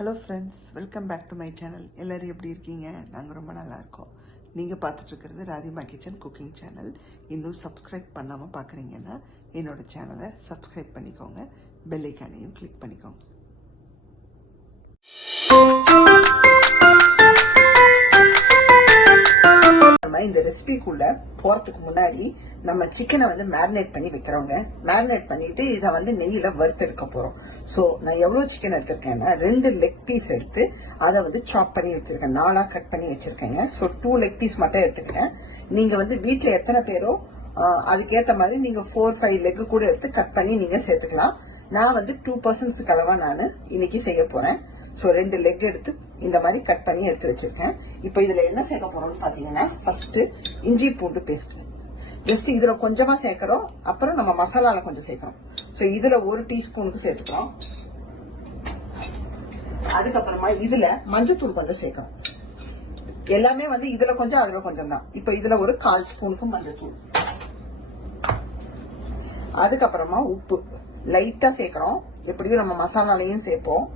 Hello friends, welcome back to my channel. எல்லோரும் எப்படி இருக்கீங்க? நாங்கள் ரொம்ப நல்லா இருக்கோம். நீங்கள் பார்த்துட்ருக்கிறது ராதிமா கிச்சன் குக்கிங் சேனல். இன்னும் சப்ஸ்கிரைப் பண்ணாமல் பார்க்குறீங்கன்னா என்னோட சேனலை சப்ஸ்கிரைப் பண்ணிக்கோங்க, பெல் ஐக்கானையும் கிளிக் பண்ணிக்கோங்க. இந்த ரெசிபிக்குள்ள போறதுக்கு முன்னாடி நம்ம சிக்கனை மேரினேட் பண்ணி வைக்கிறோங்க. மேரினேட் பண்ணிட்டு இதை நெய்யில வறுத்தெடுக்க போறோம். சோ நான் எவ்வளவு சிக்கன் எடுத்திருக்கேன்னா 2 லெக் பீஸ் எடுத்து அதை சாப் பண்ணி வச்சிருக்கேன், 4ஆ கட் பண்ணி வச்சிருக்கேங்க. சோ 2 லெக் பீஸ் மட்டும் எடுத்துக்கிட்டேன். நீங்க வீட்டுல எத்தனை பேரோ அதுக்கேற்ற மாதிரி நீங்க 4-5 லெக் கூட எடுத்து கட் பண்ணி நீங்க சேர்த்துக்கலாம். நான் 2 பர்சன்ஸ்க்கு அளவா நான் இன்னைக்கு செய்ய போறேன். சோ 2 லெக் எடுத்து இந்த மாதிரி கட் பண்ணி எடுத்து வச்சிருக்கேன். இப்போ இதுல என்ன சேர்க்க போறோம்னு பாத்தீங்கன்னா, ஃபர்ஸ்ட் இஞ்சி பூண்டு பேஸ்ட் ஜஸ்ட் இதுல கொஞ்சமா சேர்க்கிறோம். அப்புறம் நம்ம மசாலால கொஞ்சம் சேர்க்கிறோம். சோ இதுல 1 டீஸ்பூனுக்கு சேர்த்துக்கிறோம். அதுக்கப்புறமா இதுல மஞ்சத்தூள் கொஞ்சம் சேர்க்கிறோம். எல்லாமே இதுல கொஞ்சம் அதுல கொஞ்சம் தான். இப்போ இதுல ஒரு 1/4 ஸ்பூனுக்கு மஞ்சத்தூள். அதுக்கப்புறமா உப்பு லைட்டா சேர்க்கிறோம். எப்படியும் நம்ம மசாலாலையும் சேர்ப்போம்.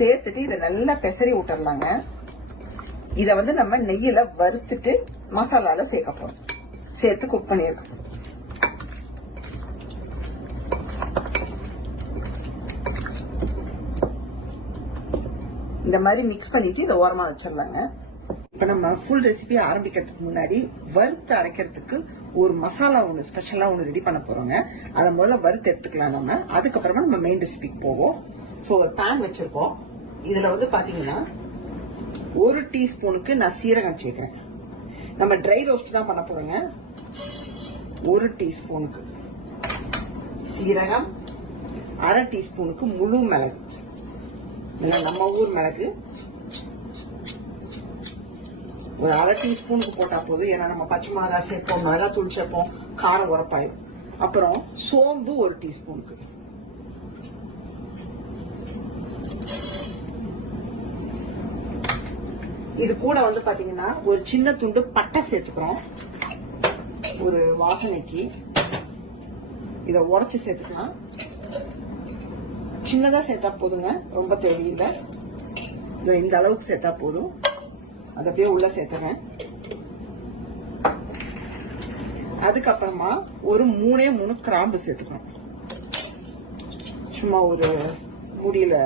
சேர்த்துட்டு இதை நல்லா பெசரி விட்டுறலாங்க. இதை நம்ம நெய்யில வறுத்துட்டு மசாலால சேர்க்க போறோம். சேர்த்து குக் பண்ணிருக்கோம். இந்த மாதிரி மிக்ஸ் பண்ணிட்டு இதை ஓரமா வச்சிடலாங்க. இப்ப நம்ம ஃபுல் ரெசிபி ஆரம்பிக்கிறதுக்கு முன்னாடி வறுத்து அரைக்கிறதுக்கு ஒரு மசாலா ஒண்ணு ஸ்பெஷலா ஒண்ணு ரெடி பண்ண போறோங்க. அதை முதல்ல வறுத்து எடுத்துக்கலாம் நம்ம. அதுக்கப்புறமா நம்ம மெயின் ரெசிபிக்கு போவோம். சோ ஒரு பேன் வச்சிருக்கோம். இதுல பாத்தீங்கன்னா 1 டீஸ்பூனுக்கு நான் சீரகம் சேர்க்கிறேன். நம்ம ட்ரை ரோஸ்ட் தான் பண்ண போறோங்க. 1 டீஸ்பூனுக்கு சீரகம், 1/2 டீஸ்பூனுக்கு முழு மிளகு, நம்ம ஊர் மிளகு ஒரு 1/2 டீஸ்பூனுக்கு போட்டா போதும். ஏன்னா நம்ம பச்சை மிளகா சேர்ப்போம், மிளகாத்தூள் சேர்ப்போம், காரம் உரப்பாயும். அப்புறம் சோம்பு 1 டீஸ்பூனுக்கு, இது கூட பாத்தீங்கன்னா ஒரு சின்ன துண்டு பட்டை சேர்த்துக்கிறோம். ஒரு வாசனைக்கு இத உடைச்சு சேர்த்துக்கலாம். சின்னதா சேர்த்தா போதுங்க, ரொம்ப தெரியல. இந்த அளவுக்கு சேர்த்தா போதும். அதை அப்படியே உள்ள சேர்த்துறேன். அதுக்கப்புறமா ஒரு 3 கிராம்பு சேர்த்துக்கணும். சும்மா ஒரு முடியல,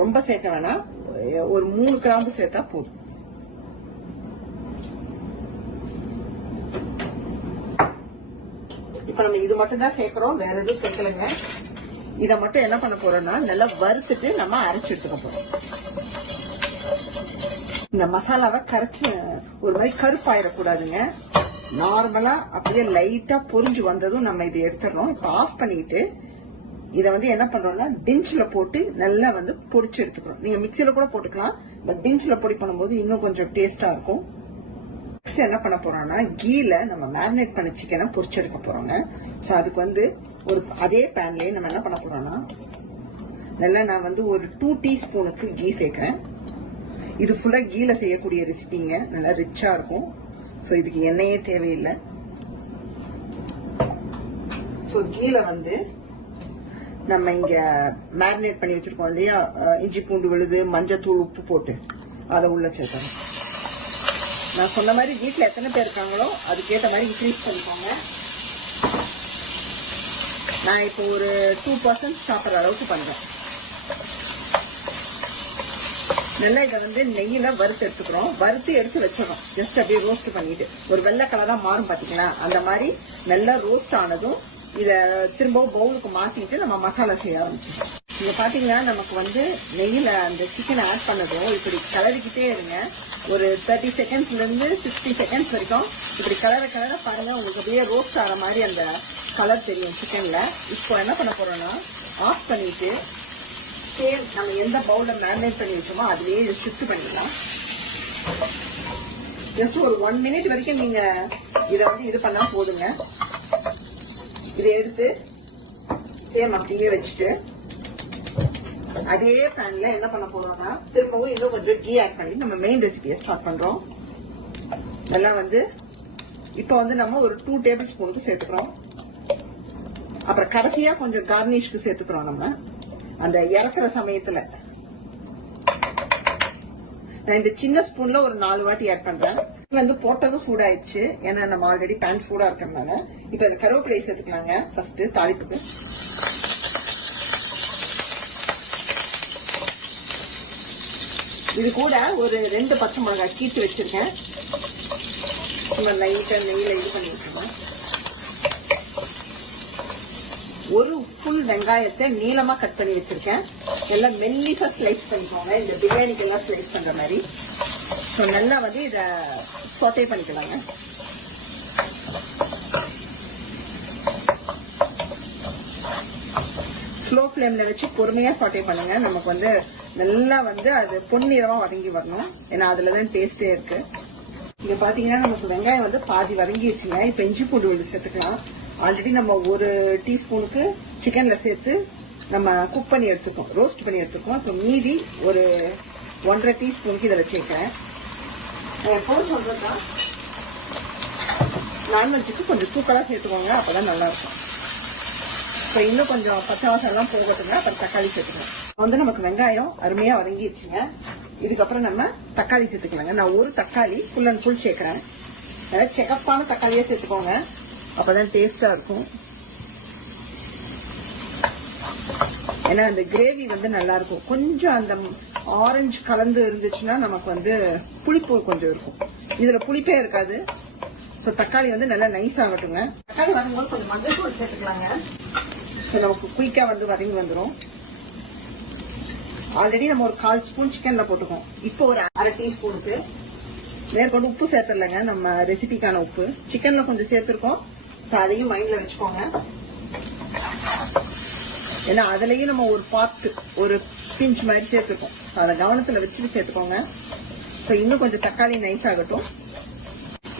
ரொம்ப சேர்க்க வேணாம். ஒரு 3 கிராம்பு சேர்த்தா போதும். இப்ப நம்ம இது மட்டும் தான் சேர்க்கிறோம், வேற எதுவும் சேர்க்கலைங்க. இத மட்டும் என்ன பண்ண போறோம்னா நல்லா வறுத்துட்டு நம்ம அரைச்சு எடுத்துக்க போறோம். இந்த மசாலாவை கரைச்சு ஒரு மாதிரி கருப்பாயிடக்கூடாதுங்க. நார்மலா அப்படியே லைட்டா பொரிஞ்சு வந்ததும் நம்ம இதை எடுத்துடணும். இப்ப ஆஃப் பண்ணிட்டு இதை என்ன பண்றோம்னா டிஞ்ச்ல போட்டு நல்லா பொரிச்சு எடுத்துக்கிறோம். நீங்க மிக்சியில கூட போட்டுக்கலாம், பட் டிஞ்ச்ல பொடி பண்ணும்போது இன்னும் கொஞ்சம் டேஸ்டா இருக்கும். நெக்ஸ்ட் என்ன பண்ண போறோம்னா கீல நம்ம மேரினேட் பண்ண சிக்கனை பொரிச்சு எடுக்க போறோங்க. சோ அதுக்கு ஒரு அதே பேன்லயே நம்ம என்ன பண்ண போறோம்னா நல்லா நான் ஒரு 2 டீஸ்பூனுக்கு கீ சேர்க்கிறேன். இது ஃபுல்லா கீல செய்யக்கூடிய ரெசிபிங்க, நல்லா ரிச்சா இருக்கும். சோ இதுக்கு எண்ணெயே தேவையில்லை. சோ கீல நம்ம இங்க மேரினேட் பண்ணி வச்சிருக்கோம் இல்லையா, இஞ்சி பூண்டு விழுது, மஞ்சத்தூள், உப்பு போட்டு அதை உள்ள சேர்க்கணும். நான் சொன்ன மாதிரி வீட்டுல எத்தனை பேர் இருக்காங்களோ அதுக்கேற்ற மாதிரி இன்க்ரீஸ் பண்ணிக்கோங்க. நான் இப்போ ஒரு 2% சாப்பிட்ற அளவுக்கு பண்றேன். நல்லா இதை நெய்யில வறுத்து எடுத்துக்கிறோம். வறுத்து எடுத்து வச்சிடறோம். ஜஸ்ட் அப்படியே ரோஸ்ட் பண்ணிட்டு ஒரு வெள்ளை கலரா மாறும் பாத்தீங்களா, அந்த மாதிரி நல்லா ரோஸ்ட் ஆனதும் இத திரும்பவும் பவுலுக்கு மாத்திட்டு நம்ம மசாலா செய்ய ஆரம்பிச்சோம். இங்க பாத்தீங்கன்னா நமக்கு நெய்யில அந்த சிக்கனை ஆட் பண்ணதும் இப்படி கலரிக்கிட்டே இருங்க. ஒரு 30 செகண்ட்ஸ்ல இருந்து 60 செகண்ட்ஸ் வரைக்கும் இப்படி கலர பாருங்க. உங்களுக்கு அப்படியே ரோஸ்ட் ஆகிற மாதிரி அந்த கலர் தெரியும் சிக்கன்ல. இப்போ என்ன பண்ண போறோம்னா ஆஃப் பண்ணிட்டு சேம் நம்ம எந்த பவுல மேரினேட் பண்ணி வச்சோமோ அதுலயே ஷிஃப்ட் பண்ணிக்கலாம். ஜஸ்ட் ஒரு 1 மினிட் வரைக்கும் நீங்க இதை இது பண்ணா போதுங்க. இதை எடுத்து சேம் அப்படியே வச்சுட்டு அதே பேன்ல என்ன பண்ண போறோம்னா திரும்பவும் இன்னும் கொஞ்சம் கீ ஆட் பண்ணி நம்ம மெயின் ரெசிபியை ஸ்டார்ட் பண்றோம். நல்லா இப்ப நம்ம ஒரு 2 டேபிள் ஸ்பூனுக்கு சேர்த்துக்கிறோம். அப்புறம் கடைசியா கொஞ்சம் கார்னிஷ்க்கு சேர்த்துக்கிறோம் நம்ம அந்த இறக்குற சமயத்துல. நான் இந்த சின்ன ஸ்பூன்ல ஒரு 4 வாட்டி ஆட் பண்றேன். வந்து போட்டதும் சூடாயிடுச்சு, ஏன்னா நம்ம ஆல்ரெடி பேன் சூடா இருக்கிறதுனால. இப்ப இந்த கருவேப்பிலை சேர்த்துக்கலாங்க ஃபர்ஸ்ட் தாளிப்புக்கு. இது கூட ஒரு 2 பச்சை மிளகாய் கீத்து வச்சிருக்கேன். நம்ம லைட்டா நெய்யில இது பண்ணி வச்சிருக்கோம். ஒரு ஃபுல் வெங்காயத்தை நீளமா கட் பண்ணி வச்சிருக்கேன். எல்லாம் மெல்லிசா ஸ்லைஸ் பண்ணிக்கோங்க, இந்த பிரியாணிக்கு எல்லாம் ஸ்லைஸ் பண்ற மாதிரி. நல்லா வந்து இத சோட்டே பண்ணிக்கலாங்க. ஸ்லோ ஃபிளேம்ல வச்சு பொறுமையா சோட்டே பண்ணுங்க. நமக்கு வந்து நல்லா வந்து அது பொன்னிறமா வதங்கி வரணும், ஏன்னா அதுலதான் டேஸ்டே இருக்கு. இங்க பாத்தீங்கன்னா நமக்கு வெங்காயம் வந்து பாதி வதங்கிடுச்சுங்க. இப்ப இஞ்சி பூண்டு விழுது சேர்த்துக்கலாம். ஆல்ரெடி நம்ம 1 டீஸ்பூனுக்கு சிக்கன்ல சேர்த்து நம்ம குக் பண்ணி எடுத்துக்கோம், ரோஸ்ட் பண்ணி எடுத்துக்கோம். இப்போ மீதி ஒரு 1.5 டீஸ்பூனுக்கு இதில் சேர்க்கிறேன். எப்போது சொல்றதுன்னா நான்வெஜ்ஜுக்கு கொஞ்சம் தூக்கலா சேர்த்துக்கோங்க, அப்பதான் நல்லா இருக்கும். இப்போ இன்னும் கொஞ்சம் பச்சை வாசம் எல்லாம் போகட்டுங்க, அப்புறம் தக்காளி சேர்த்துக்கோங்க. வந்து நமக்கு வெங்காயம் அருமையா வதங்கிடுச்சுங்க. இதுக்கப்புறம் நம்ம தக்காளி சேர்த்துக்கலாங்க. நான் ஒரு தக்காளி ஃபுல் அண்ட் ஃபுல் சேர்க்கிறேன். செகப்பான தக்காளியே சேர்த்துக்கோங்க, அப்பதான் டேஸ்டா இருக்கும். ஏன்னா அந்த கிரேவி வந்து நல்லா இருக்கும். கொஞ்சம் அந்த ஆரஞ்சு கலந்து இருந்துச்சுன்னா நமக்கு வந்து புளிப்பு கொஞ்சம் இருக்கும். இதுல புளிப்பே இருக்காது. தக்காளி வந்து நல்லா நைஸ் ஆகட்டுங்க. தக்காளி வதங்கும்போது கொஞ்சம் மஞ்சள் தூள் சேர்த்துக்கலாங்க. நமக்கு குயிக்கா வந்து வதங்கி வந்துடும். ஆல்ரெடி நம்ம ஒரு 1/4 ஸ்பூன் சிக்கன்ல போட்டுக்கோம். இப்போ ஒரு 1/2 டீஸ்பூனுக்கு மேற்கொண்டு உப்பு சேர்த்துடலங்க. நம்ம ரெசிபிக்கான உப்பு சிக்கன்ல கொஞ்சம் சேர்த்திருக்கோம், அதையும் மைண்ட்ல வச்சுக்கோங்க. ஏன்னா அதுலயும் நம்ம ஒரு பார்ட் ஒரு பிஞ்ச் மாதிரி சேர்த்துக்கோம், அதை கவனத்துல வச்சுட்டு சேர்த்துக்கோங்க. இன்னும் கொஞ்சம் தக்காளி நைஸ் ஆகட்டும்.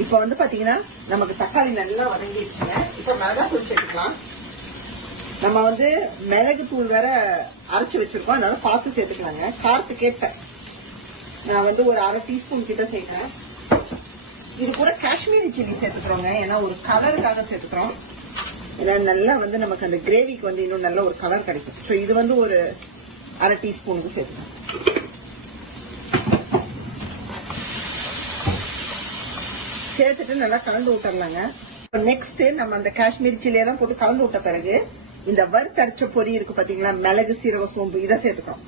இப்ப வந்து பாத்தீங்கன்னா நமக்கு தக்காளி நல்லா வதங்கிடுச்சுங்க. இப்ப மிளகாத்தூள் சேர்த்துக்கலாம். நம்ம வந்து மிளகு தூள் வேற அரைச்சு வச்சிருக்கோம், அதனால பார்த்து சேர்த்துக்கலாங்க. காரத்துக்கேற்ப நான் வந்து ஒரு 1/2 டீஸ்பூன் கிட்ட சேர்க்கிறேன். இது கூட காஷ்மீரி சில்லி சேர்த்துக்கிறோங்க, ஏன்னா ஒரு கலருக்காக சேர்த்துக்கிறோம். ஏன்னா நல்லா வந்து நமக்கு அந்த கிரேவிக்கு வந்து இன்னும் நல்ல ஒரு கலர் கிடைக்கும். இது வந்து ஒரு 1/2 டீஸ்பூனுக்கு சேர்த்துக்கலாம். சேர்த்துட்டு நல்லா கலந்து விட்டுறலாங்க. நெக்ஸ்ட் நம்ம அந்த காஷ்மீரி சில்லி எல்லாம் போட்டு கலந்து விட்ட பிறகு இந்த வறுத்தரைச்ச பொரி இருக்கு பாத்தீங்களா, மிளகு சீரக சோம்பு, இதை சேர்த்துக்கிறோம்.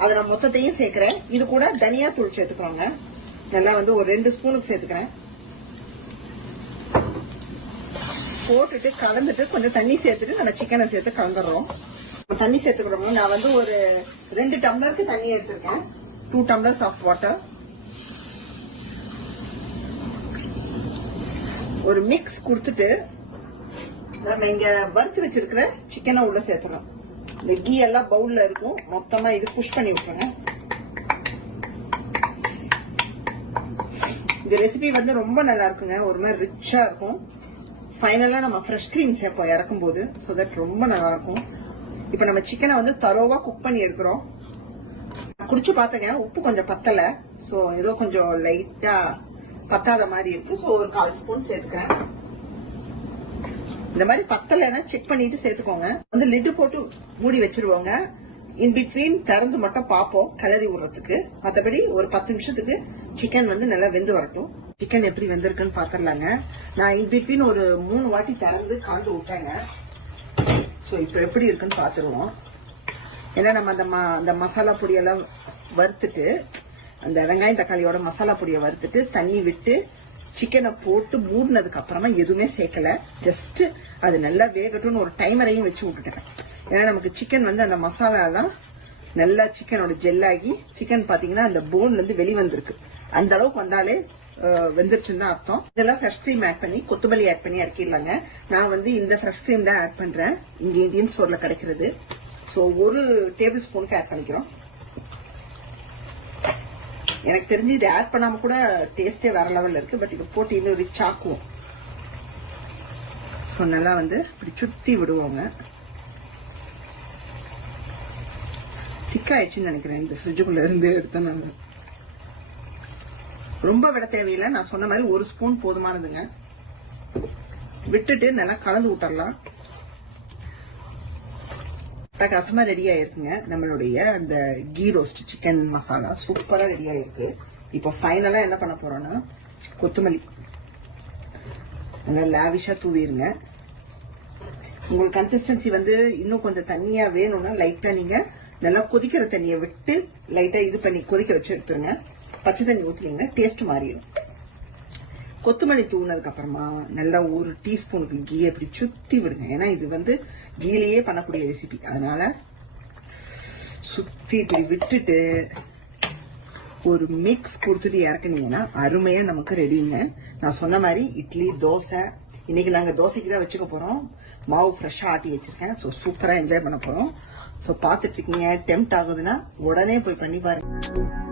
அதை நான் மொத்தத்தையும் சேர்க்கிறேன். இது கூட தனியா தூள் சேர்த்துக்கிறோங்க. நல்லா வந்து ஒரு 2 ஸ்பூனுக்கு சேர்த்துக்கிறேன். போட்டுட்டு கலந்துட்டு கொஞ்சம் தண்ணி சேர்த்துட்டு நம்ம சிக்கனை சேர்த்து கலந்துடுறோம். தண்ணி சேர்த்துக்கிறோம். நான் வந்து ஒரு 2 டம்ளருக்கு தண்ணி எடுத்திருக்கேன். 2 டம்ளர்ஸ் ஆஃப் வாட்டர். ஒரு மிக்ஸ் கொடுத்துட்டு நம்ம இங்க வறுத்து வச்சிருக்கிற சிக்கனை உள்ள சேர்த்துறோம். இந்த கீ எல்லாம் பவுல்ல இருக்கும், மொத்தமா இது புஷ் பண்ணி விட்டுருங்க. இந்த ரெசிபி வந்து ரொம்ப நல்லா இருக்குங்க, ஒரு மாதிரி ரிச்சா இருக்கும். ஃபைனலா நம்ம ஃப்ரெஷ் கிரீம் சேர்ப்போம் இறக்கும் போது, சோ தட் ரொம்ப நல்லா இருக்கும். இப்ப நம்ம சிக்கனை வந்து தரோவா குக் பண்ணி எடுக்கிறோம். குடிச்சு பாத்தங்க, உப்பு கொஞ்சம் பத்தல, சோ ஏதோ கொஞ்சம் லைட்டா பத்தாத மாதிரி இருக்கு. சோ ஒரு 1/4 ஸ்பூன் சேர்த்துக்கிறேன். இந்த மாதிரி பத்தலைன்னா செக் பண்ணிட்டு சேர்த்துக்கோங்க. வந்து லிட்டு போட்டு மூடி வச்சிருவோங்க. இன் பிட்வீன் திறந்து மட்டும் பார்ப்போம் கிளறி விடுறதுக்கு. மற்றபடி ஒரு 10 நிமிஷத்துக்கு சிக்கன் வந்து நல்லா வெந்து வரட்டும். சிக்கன் எப்படி வெந்திருக்குன்னு பாத்திரலாங்க. நான் இன் பிட்வீன் ஒரு 3 வாட்டி திறந்து கலந்து விட்டேங்க. சோ இப்ப எப்படி இருக்குன்னு பாத்துருவோம். ஏன்னா நம்ம அந்த மசாலா பொடியெல்லாம் வறுத்துட்டு, அந்த வெங்காயம் தக்காளியோட மசாலா பொடியை வறுத்துட்டு தண்ணி விட்டு சிக்கனை போட்டு மூடினதுக்கு அப்புறமா எதுவுமே சேர்க்கல. ஜஸ்ட் அது நல்லா வேகட்டும்னு ஒரு டைமரையும் வச்சு விட்டுட்டேன். ஏன்னா நமக்கு சிக்கன் வந்து அந்த மசாலா தான் நல்லா சிக்கனோட ஜெல்லாகி சிக்கன் பாத்தீங்கன்னா அந்த போன்ல இருந்து வெளிவந்திருக்கு. அந்த அளவுக்கு வந்தாலே வெந்துருச்சுன்னு தான் அர்த்தம். இதெல்லாம் ஃப்ரெஷ் கிரீம் ஆட் பண்ணி கொத்தமல்லி ஆட் பண்ணி இறக்கிடலாங்க. நான் வந்து இந்த ஃப்ரெஷ் கிரீம் தான் ஆட் பண்றேன், இங்க இந்தியன் ஸ்டோர்ல கிடைக்கிறது. சோ 1 டேபிள் ஸ்பூனுக்கு ஆட் பண்ணிக்கிறோம். எனக்கு தெரிஞ்சு இது ஆட் பண்ணாம கூட டேஸ்டே வேற லெவல்ல இருக்கு. பட் இது போட்டு இன்னும் ரிச் ஆக்குவோம். நல்லா வந்து இப்படி சுத்தி விடுவோங்க. திக்காயிடுச்சுன்னு நினைக்கிறேன். இந்த ஃப்ரிட்ஜுக்குள்ள இருந்து எடுத்த நான் ரொம்ப விட தேவையில்லை. நான் சொன்ன மாதிரி 1 ஸ்பூன் போதுமானதுங்க. விட்டுட்டு நல்லா கலந்து விட்டுறலாம். கசமா ரெடி ஆயிருக்குங்க நம்மளுடைய அந்த கீ ரோஸ்ட் சிக்கன் மசாலா. சூப்பரா ரெடி ஆயிருக்கு. இப்போ ஃபைனலா என்ன பண்ண போறோம்னா கொத்தமல்லி நல்லா லாவிஷா தூவிடுங்க. உங்களுக்கு கன்சிஸ்டன்சி வந்து இன்னும் கொஞ்சம் தண்ணியா வேணும்னா லைட்டா நீங்க நல்லா கொதிக்கிற தண்ணியை விட்டு லைட்டா இது பண்ணி கொதிக்க வச்சு எடுத்துருங்க. பச்சை தண்ணி ஊத்துலீங்க டேஸ்ட் மாறிடும். கொத்தமல்லி தூவினதுக்கு அப்புறமா நல்லா 1 டீஸ்பூனுக்கு கீ அப்படி சுத்தி விடுங்க. ஏன்னா இது வந்து கீலையே பண்ணக்கூடிய ரெசிபி. அதனால சுத்தி இப்படி விட்டுட்டு ஒரு மிக்ஸ் கொடுத்துட்டு இறக்குனீங்கன்னா அருமையா நமக்கு ரெடிங்க. நான் சொன்ன மாதிரி இட்லி, தோசை, இன்னைக்கு நாங்க தோசைக்கு தான் வச்சுக்க போறோம். மாவு ஃப்ரெஷ்ஷா ஆட்டி வச்சிருக்கேன். ஸோ சூப்பரா என்ஜாய் பண்ண போறோம். ஸோ பார்த்துட்டு இருக்கீங்க, டெம்ப்ட் ஆகுதுன்னா உடனே போய் பண்ணி பாருங்க.